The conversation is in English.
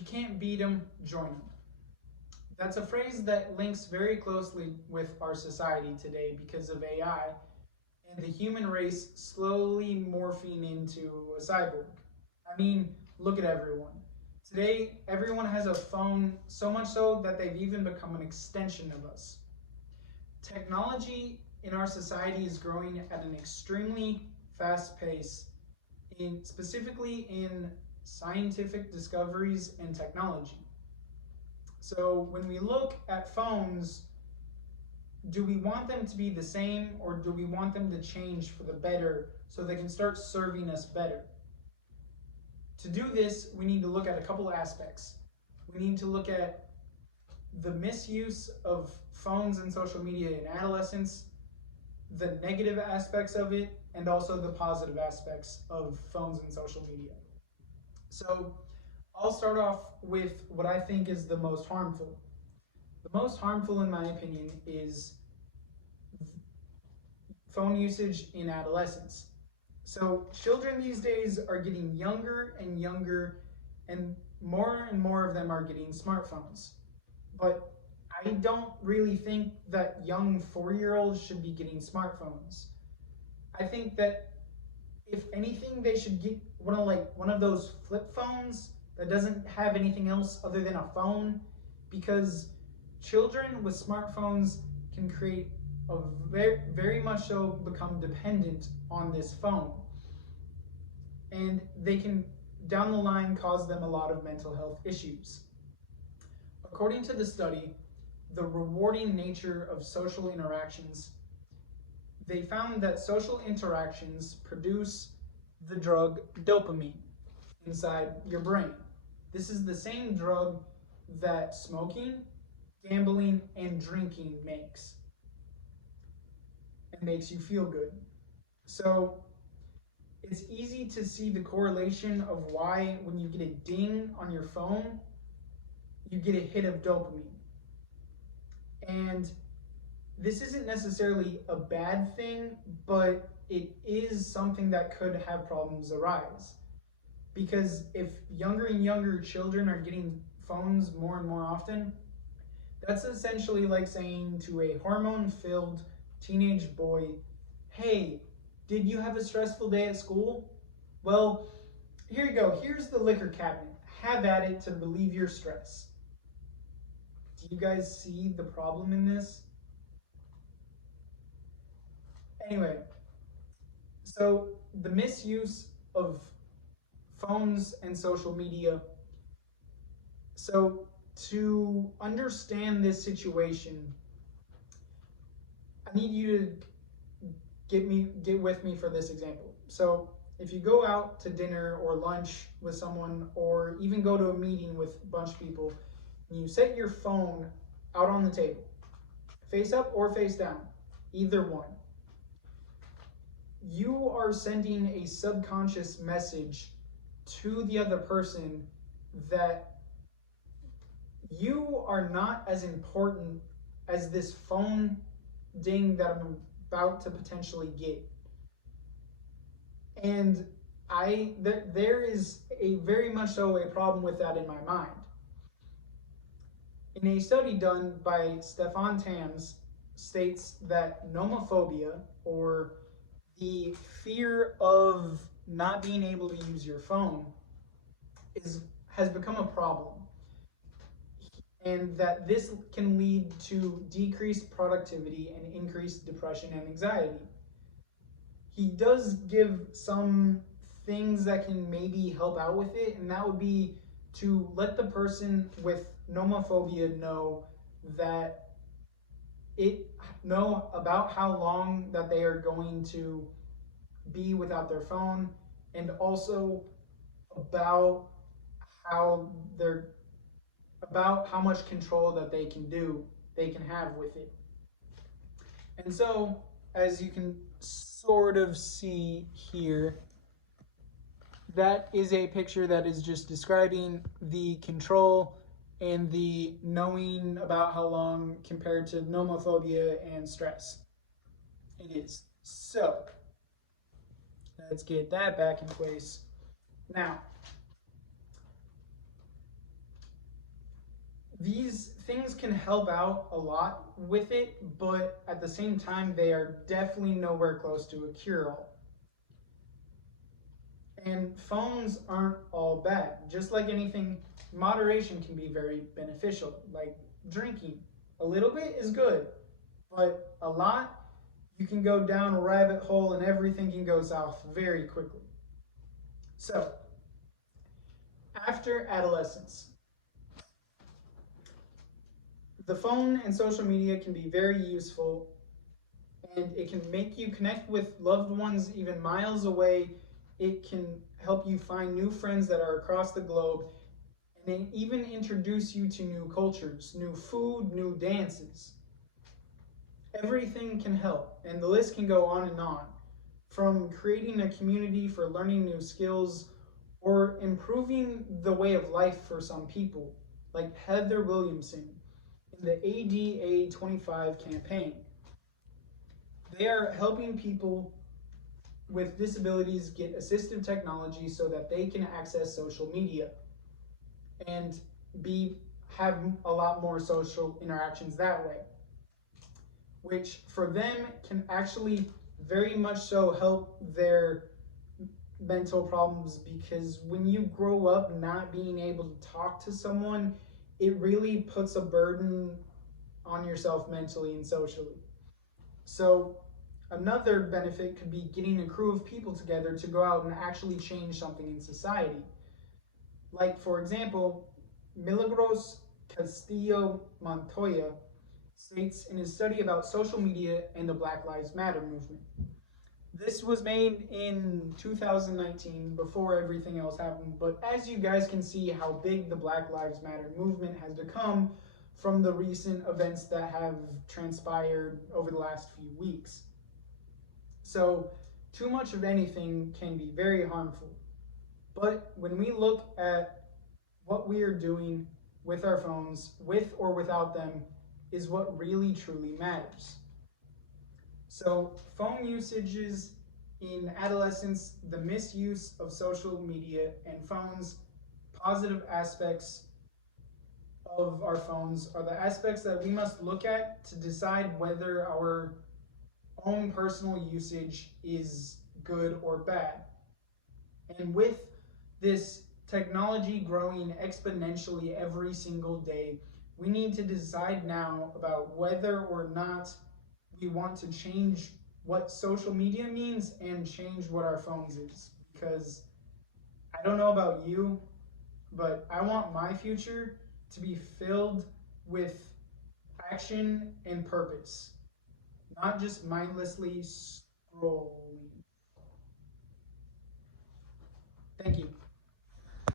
you can't beat them, join them. That's a phrase that links very closely with our society today because of AI and the human race slowly morphing into a cyborg. I mean, look at everyone. Today, everyone has a phone, so much so that they've even become an extension of us. Technology in our society is growing at an extremely fast pace, specifically in scientific discoveries and technology. So when we look at phones, do we want them to be the same or do we want them to change for the better so they can start serving us better? To do this, we need to look at a couple aspects. We need to look at the misuse of phones and social media in adolescence, the negative aspects of it, and also the positive aspects of phones and social media. So I'll start off with what I think is the most harmful. The most harmful, in my opinion, is phone usage in adolescence. So children these days are getting younger and younger, and more of them are getting smartphones. But I don't really think that young 4-year-olds should be getting smartphones. I think that if anything, they should get one of those flip phones that doesn't have anything else other than a phone, because children with smartphones can create a very much so become dependent on this phone, and they can down the line cause them a lot of mental health issues. According to the study, the rewarding nature of social interactions, they found that social interactions produce the drug dopamine inside your brain. This is the same drug that smoking, gambling, and drinking makes. It makes you feel good. So it's easy to see the correlation of why when you get a ding on your phone, you get a hit of dopamine. And this isn't necessarily a bad thing, but it is something that could have problems arise. Because if younger and younger children are getting phones more and more often, that's essentially like saying to a hormone-filled teenage boy, hey, did you have a stressful day at school? Well, here you go. Here's the liquor cabinet. Have at it to relieve your stress. Do you guys see the problem in this? Anyway, so the misuse of phones and social media. So to understand this situation, I need you to get with me for this example. So if you go out to dinner or lunch with someone, or even go to a meeting with a bunch of people, and you set your phone out on the table, face up or face down, either one, you are sending a subconscious message to the other person that you are not as important as this phone ding that I'm about to potentially get. And there is a very much so a problem with that in my mind. In a study done by Stefan Tams, states that nomophobia, or the fear of not being able to use your phone, has become a problem, and that this can lead to decreased productivity and increased depression and anxiety. He does give some things that can maybe help out with it, and that would be to let the person with nomophobia know about how long that they are going to be without their phone, and also about how much control that they can have with it. And so, as you can sort of see here, that is a picture that is just describing the control and the knowing about how long compared to nomophobia and stress. It is. So, let's get that back in place. Now, These things can help out a lot with it, but at the same time, they are definitely nowhere close to a cure all. And phones aren't all bad. Just like anything, moderation can be very beneficial, like drinking. A little bit is good, but a lot, you can go down a rabbit hole and everything can go south very quickly. So, after adolescence, the phone and social media can be very useful, and it can make you connect with loved ones even miles away. It can help you find new friends that are across the globe, and they even introduce you to new cultures, new food, new dances. Everything can help, and the list can go on and on. From creating a community for learning new skills or improving the way of life for some people, like Heather Williamson in the ADA 25 campaign. They are helping people with disabilities get assistive technology so that they can access social media and have a lot more social interactions that way, which for them can actually very much so help their mental problems, because when you grow up not being able to talk to someone, it really puts a burden on yourself mentally and socially. So another benefit could be getting a crew of people together to go out and actually change something in society. Like, for example, Milagros Castillo Montoya states in his study about social media and the Black Lives Matter movement. This was made in 2019, before everything else happened, but as you guys can see how big the Black Lives Matter movement has become from the recent events that have transpired over the last few weeks. So, too much of anything can be very harmful. But when we look at what we are doing with our phones, with or without them, is what really truly matters. So, phone usages in adolescence, the misuse of social media and phones, positive aspects of our phones are the aspects that we must look at to decide whether our own personal usage is good or bad. And with this technology growing exponentially every single day, we need to decide now about whether or not we want to change what social media means and change what our phones is. Because I don't know about you, but I want my future to be filled with action and purpose, not just mindlessly scrolling.